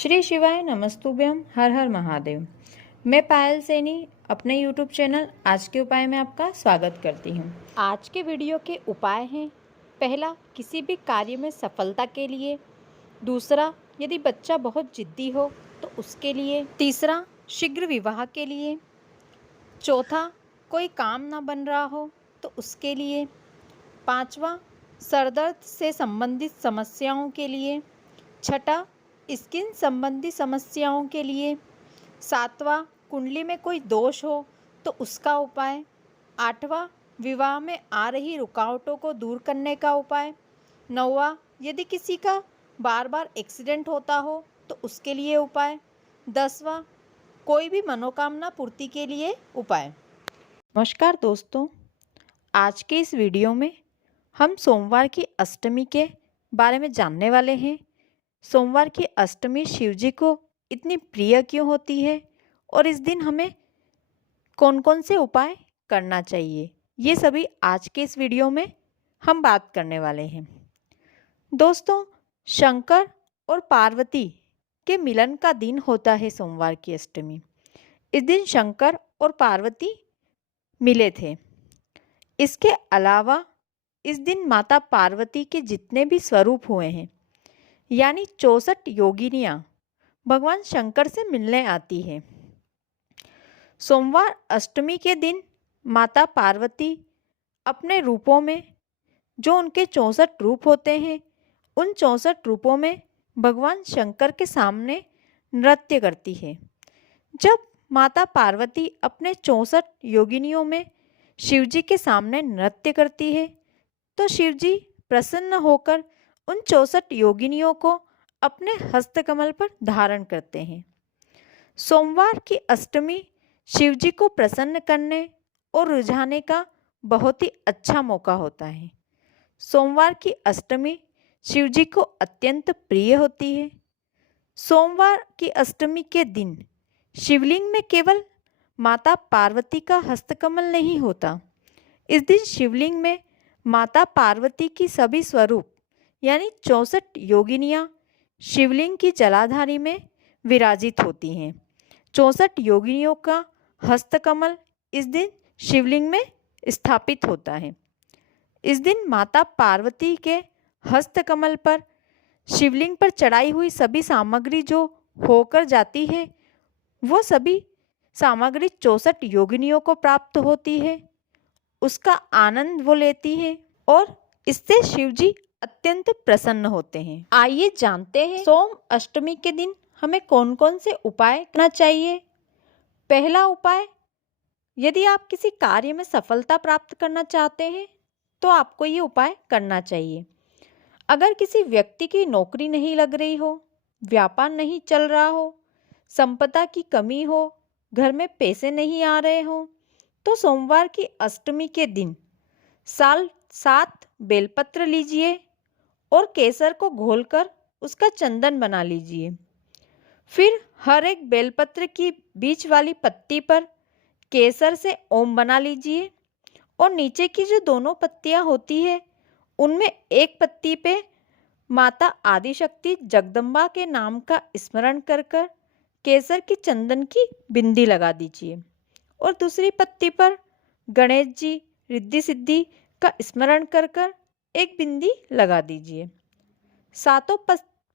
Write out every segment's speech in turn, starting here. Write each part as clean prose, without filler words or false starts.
श्री शिवाय नमस्तुभ्यम हर हर महादेव। मैं पायल सैनी अपने यूट्यूब चैनल आज के उपाय में आपका स्वागत करती हूँ। आज के वीडियो के उपाय हैं, पहला किसी भी कार्य में सफलता के लिए, दूसरा यदि बच्चा बहुत जिद्दी हो तो उसके लिए, तीसरा शीघ्र विवाह के लिए, चौथा कोई काम ना बन रहा हो तो उसके लिए, पांचवा सरदर्द से संबंधित समस्याओं के लिए, छठा स्किन संबंधी समस्याओं के लिए, सातवां कुंडली में कोई दोष हो तो उसका उपाय, आठवां विवाह में आ रही रुकावटों को दूर करने का उपाय, नौवां यदि किसी का बार बार एक्सीडेंट होता हो तो उसके लिए उपाय, 10वां कोई भी मनोकामना पूर्ति के लिए उपाय। नमस्कार दोस्तों, आज के इस वीडियो में हम सोमवार की अष्टमी के बारे में जानने वाले हैं। सोमवार की अष्टमी शिव जी को इतनी प्रिय क्यों होती है और इस दिन हमें कौन कौन से उपाय करना चाहिए, ये सभी आज के इस वीडियो में हम बात करने वाले हैं। दोस्तों, शंकर और पार्वती के मिलन का दिन होता है सोमवार की अष्टमी। इस दिन शंकर और पार्वती मिले थे। इसके अलावा इस दिन माता पार्वती के जितने भी स्वरूप हुए हैं, यानी 64 योगिनियाँ भगवान शंकर से मिलने आती है। सोमवार अष्टमी के दिन माता पार्वती अपने रूपों में, जो उनके 64 रूप होते हैं, उन 64 रूपों में भगवान शंकर के सामने नृत्य करती है। जब माता पार्वती अपने 64 योगिनियों में शिव जी के सामने नृत्य करती है तो शिव जी प्रसन्न होकर उन 64 योगिनियों को अपने हस्तकमल पर धारण करते हैं। सोमवार की अष्टमी शिव जी को प्रसन्न करने और रुझाने का बहुत ही अच्छा मौका होता है। सोमवार की अष्टमी शिव जी को अत्यंत प्रिय होती है। सोमवार की अष्टमी के दिन शिवलिंग में केवल माता पार्वती का हस्तकमल नहीं होता। इस दिन शिवलिंग में माता पार्वती की सभी स्वरूप यानी 64 योगिनियाँ शिवलिंग की जलाधारी में विराजित होती हैं। 64 योगिनियों का हस्तकमल इस दिन शिवलिंग में स्थापित होता है। इस दिन माता पार्वती के हस्तकमल पर शिवलिंग पर चढ़ाई हुई सभी सामग्री जो होकर जाती है, वो सभी सामग्री 64 योगिनियों को प्राप्त होती है। उसका आनंद वो लेती है और इससे शिव जी अत्यंत प्रसन्न होते हैं। आइए जानते हैं सोम अष्टमी के दिन हमें कौन कौन से उपाय करना चाहिए। पहला उपाय, यदि आप किसी कार्य में सफलता प्राप्त करना चाहते हैं तो आपको ये उपाय करना चाहिए। अगर किसी व्यक्ति की नौकरी नहीं लग रही हो, व्यापार नहीं चल रहा हो, संपदा की कमी हो, घर में पैसे नहीं आ रहे हो, तो सोमवार की अष्टमी के दिन 7 बेलपत्र लीजिए और केसर को घोलकर उसका चंदन बना लीजिए। फिर हर एक बेलपत्र की बीच वाली पत्ती पर केसर से ओम बना लीजिए और नीचे की जो दोनों पत्तियां होती है उनमें एक पत्ती पे माता आदिशक्ति जगदम्बा के नाम का स्मरण कर कर केसर की चंदन की बिंदी लगा दीजिए और दूसरी पत्ती पर गणेश जी रिद्धि सिद्धि का स्मरण कर कर एक बिंदी लगा दीजिए। सातों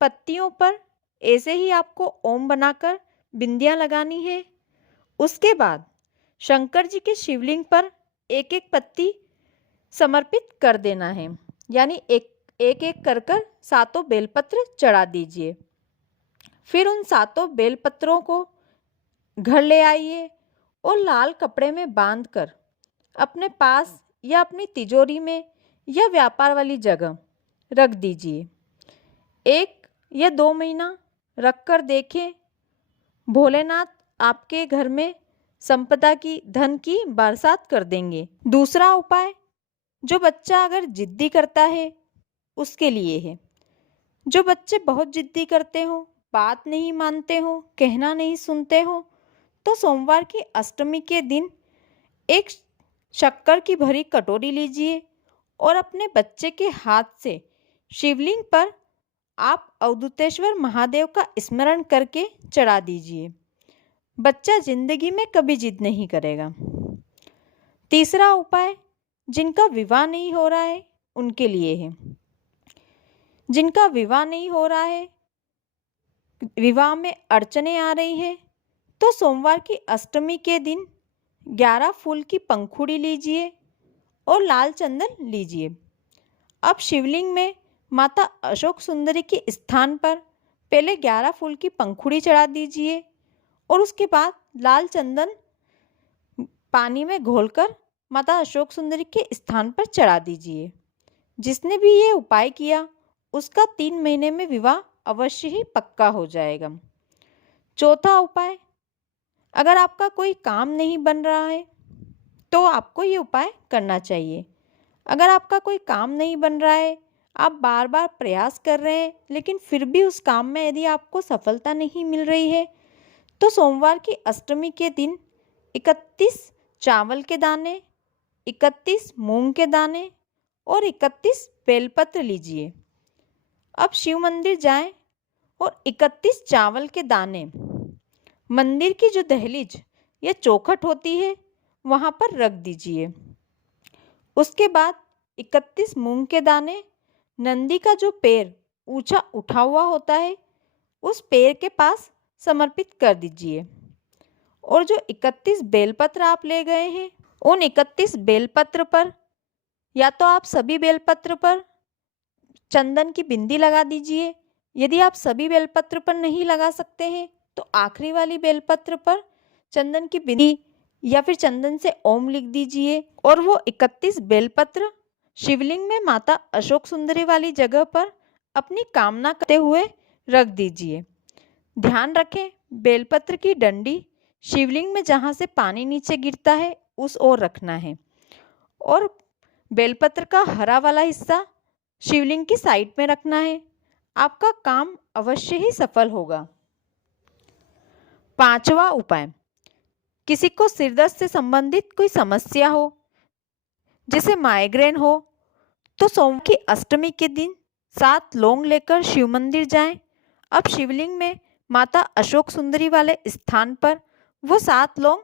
पत्तियों पर ऐसे ही आपको ओम बनाकर बिंदियां लगानी है। उसके बाद शंकर जी के शिवलिंग पर एक एक पत्ती समर्पित कर देना है, यानी एक एक कर कर 7 बेलपत्र चढ़ा दीजिए। फिर उन 7 बेलपत्रों को घर ले आइए और लाल कपड़े में बांधकर अपने पास या अपनी तिजोरी में या व्यापार वाली जगह रख दीजिए। 1 या 2 महीना रख कर देखें, भोलेनाथ आपके घर में संपदा की, धन की बरसात कर देंगे। दूसरा उपाय, जो बच्चा अगर जिद्दी करता है उसके लिए है। जो बच्चे बहुत जिद्दी करते हो, बात नहीं मानते हो, कहना नहीं सुनते हो, तो सोमवार की अष्टमी के दिन एक शक्कर की भरी कटोरी लीजिए और अपने बच्चे के हाथ से शिवलिंग पर आप अवधूतेश्वर महादेव का स्मरण करके चढ़ा दीजिए। बच्चा जिंदगी में कभी जिद नहीं करेगा। तीसरा उपाय जिनका विवाह नहीं हो रहा है उनके लिए है। जिनका विवाह नहीं हो रहा है, विवाह में अड़चने आ रही है, तो सोमवार की अष्टमी के दिन 11 फूल की पंखुड़ी लीजिए और लाल चंदन लीजिए। अब शिवलिंग में माता अशोक सुंदरी के स्थान पर पहले 11 फूल की पंखुड़ी चढ़ा दीजिए और उसके बाद लाल चंदन पानी में घोलकर माता अशोक सुंदरी के स्थान पर चढ़ा दीजिए। जिसने भी ये उपाय किया उसका 3 महीने में विवाह अवश्य ही पक्का हो जाएगा। चौथा उपाय, अगर आपका कोई काम नहीं बन रहा है तो आपको ये उपाय करना चाहिए। अगर आपका कोई काम नहीं बन रहा है, आप बार बार प्रयास कर रहे हैं लेकिन फिर भी उस काम में यदि आपको सफलता नहीं मिल रही है, तो सोमवार की अष्टमी के दिन 31 चावल के दाने, 31 मूंग के दाने और 31 बेलपत्र लीजिए। अब शिव मंदिर जाएं और 31 चावल के दाने मंदिर की जो दहलीज या चौखट होती है वहाँ पर रख दीजिए। उसके बाद 31 मूंग के दाने नंदी का जो पैर ऊंचा उठा हुआ होता है उस पैर के पास समर्पित कर दीजिए। और जो 31 बेलपत्र आप ले गए हैं उन 31 बेलपत्र पर या तो आप सभी बेलपत्र पर चंदन की बिंदी लगा दीजिए। यदि आप सभी बेलपत्र पर नहीं लगा सकते हैं तो आखिरी वाली बेलपत्र पर चंदन की बिंदी या फिर चंदन से ओम लिख दीजिए और वो 31 बेलपत्र शिवलिंग में माता अशोक सुंदरी वाली जगह पर अपनी कामना करते हुए रख दीजिए। ध्यान रखें, बेलपत्र की डंडी शिवलिंग में जहाँ से पानी नीचे गिरता है उस ओर रखना है और बेलपत्र का हरा वाला हिस्सा शिवलिंग की साइड में रखना है। आपका काम अवश्य ही सफल होगा। पांचवा उपाय, किसी को सिरदर्द से संबंधित कोई समस्या हो, जैसे माइग्रेन हो, तो सोमवार की अष्टमी के दिन 7 लौंग लेकर शिव मंदिर जाएं। अब शिवलिंग में माता अशोक सुंदरी वाले स्थान पर वो 7 लौंग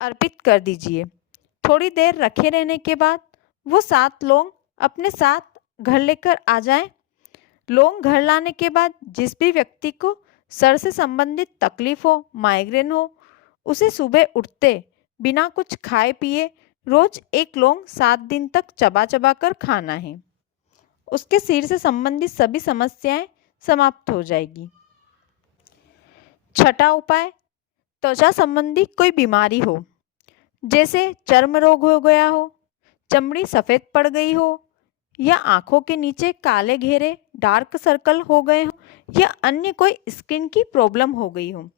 अर्पित कर दीजिए। थोड़ी देर रखे रहने के बाद वो 7 लौंग अपने साथ घर लेकर आ जाएं। लौंग घर लाने के बाद जिस भी व्यक्ति को सर से संबंधित तकलीफ हो, माइग्रेन हो, उसे सुबह उठते बिना कुछ खाए पिए रोज 1 लौंग 7 दिन तक चबा चबा कर खाना है। उसके सिर से संबंधित सभी समस्याएं समाप्त हो जाएगी। छठा उपाय, त्वचा संबंधी कोई बीमारी हो, जैसे चर्म रोग हो गया हो, चमड़ी सफ़ेद पड़ गई हो या आँखों के नीचे काले घेरे डार्क सर्कल हो गए हो या अन्य कोई स्किन की प्रॉब्लम हो गई हो,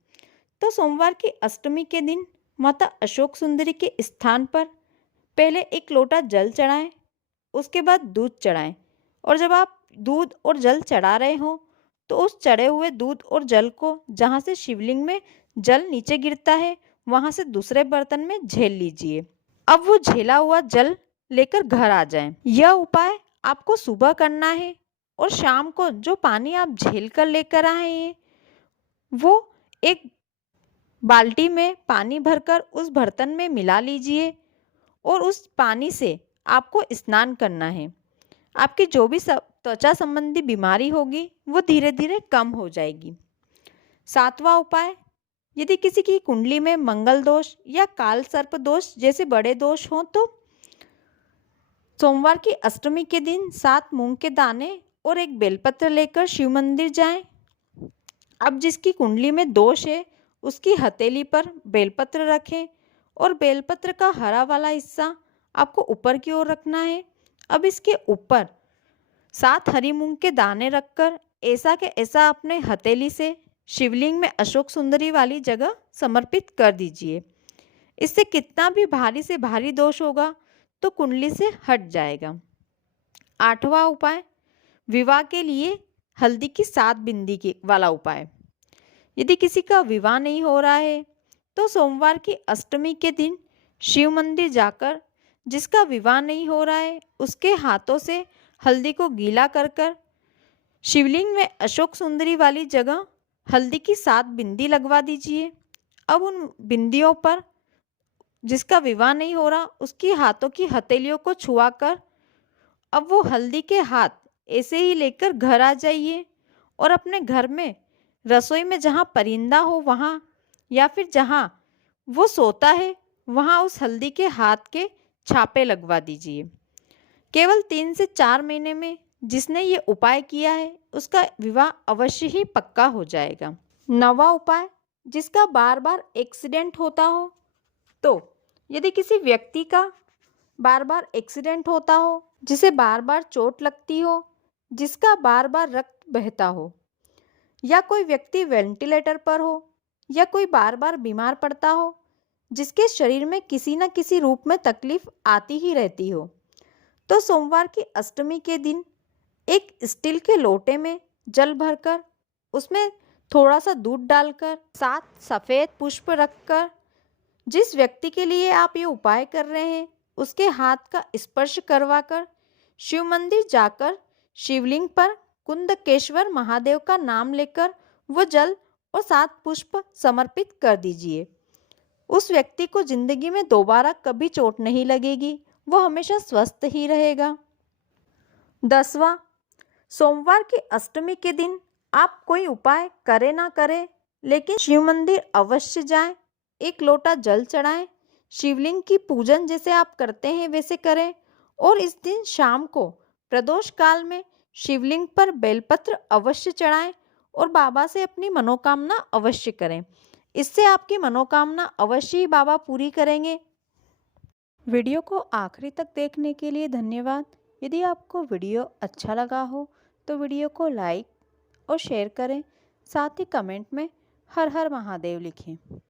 तो सोमवार की अष्टमी के दिन माता अशोक सुंदरी के स्थान पर पहले 1 लोटा जल चढ़ाएं, उसके बाद दूध चढ़ाएं और जब आप दूध और जल चढ़ा रहे हो तो उस चढ़े हुए दूध और जल को जहाँ से शिवलिंग में जल नीचे गिरता है वहाँ से दूसरे बर्तन में झेल लीजिए। अब वो झेला हुआ जल लेकर घर आ जाएं। यह उपाय आपको सुबह करना है और शाम को जो पानी आप झेल कर लेकर आए हैं वो एक बाल्टी में पानी भरकर उस बर्तन में मिला लीजिए और उस पानी से आपको स्नान करना है। आपकी जो भी त्वचा संबंधी बीमारी होगी वो धीरे धीरे कम हो जाएगी। 7वां उपाय, यदि किसी की कुंडली में मंगल दोष या काल सर्प दोष जैसे बड़े दोष हों तो सोमवार की अष्टमी के दिन 7 मूंग के दाने और 1 बेलपत्र लेकर शिव मंदिर जाएं। अब जिसकी कुंडली में दोष है उसकी हथेली पर बेलपत्र रखें और बेलपत्र का हरा वाला हिस्सा आपको ऊपर की ओर रखना है। अब इसके ऊपर 7 हरी मूंग के दाने रखकर ऐसा के ऐसा अपने हथेली से शिवलिंग में अशोक सुंदरी वाली जगह समर्पित कर दीजिए। इससे कितना भी भारी से भारी दोष होगा तो कुंडली से हट जाएगा। 8वां उपाय, विवाह के लिए हल्दी की 7 बिंदी की वाला उपाय। यदि किसी का विवाह नहीं हो रहा है तो सोमवार की अष्टमी के दिन शिव मंदिर जाकर जिसका विवाह नहीं हो रहा है उसके हाथों से हल्दी को गीला कर कर शिवलिंग में अशोक सुंदरी वाली जगह हल्दी की 7 बिंदी लगवा दीजिए। अब उन बिंदियों पर जिसका विवाह नहीं हो रहा उसकी हाथों की हथेलियों को छुआकर अब वो हल्दी के हाथ ऐसे ही लेकर घर आ जाइए और अपने घर में रसोई में जहाँ परिंदा हो वहाँ या फिर जहाँ वो सोता है वहाँ उस हल्दी के हाथ के छापे लगवा दीजिए। केवल 3 से 4 महीने में जिसने ये उपाय किया है उसका विवाह अवश्य ही पक्का हो जाएगा। 9वां उपाय, जिसका बार बार एक्सीडेंट होता हो, तो यदि किसी व्यक्ति का बार बार एक्सीडेंट होता हो, जिसे बार बार चोट लगती हो, जिसका बार बार रक्त बहता हो, या कोई व्यक्ति वेंटिलेटर पर हो, या कोई बार बार बीमार पड़ता हो, जिसके शरीर में किसी न किसी रूप में तकलीफ आती ही रहती हो, तो सोमवार की अष्टमी के दिन एक स्टील के लोटे में जल भरकर उसमें थोड़ा सा दूध डालकर 7 सफ़ेद पुष्प रखकर जिस व्यक्ति के लिए आप ये उपाय कर रहे हैं उसके हाथ का स्पर्श करवाकर शिव मंदिर जाकर शिवलिंग पर कुंदकेश्वर महादेव का नाम लेकर वो जल और 7 पुष्प समर्पित कर दीजिए। उस व्यक्ति को जिंदगी में दोबारा कभी चोट नहीं लगेगी, वो हमेशा स्वस्थ ही रहेगा। 10वां, सोमवार की अष्टमी के दिन आप कोई उपाय करें ना करें लेकिन शिव मंदिर अवश्य जाएं, एक लोटा जल चढ़ाएं, शिवलिंग की पूजन जैसे आप करते हैं वैसे करें और इस दिन शाम को प्रदोष काल में शिवलिंग पर बेलपत्र अवश्य चढ़ाएं और बाबा से अपनी मनोकामना अवश्य करें। इससे आपकी मनोकामना अवश्य ही बाबा पूरी करेंगे। वीडियो को आखिरी तक देखने के लिए धन्यवाद। यदि आपको वीडियो अच्छा लगा हो तो वीडियो को लाइक और शेयर करें, साथ ही कमेंट में हर हर महादेव लिखें।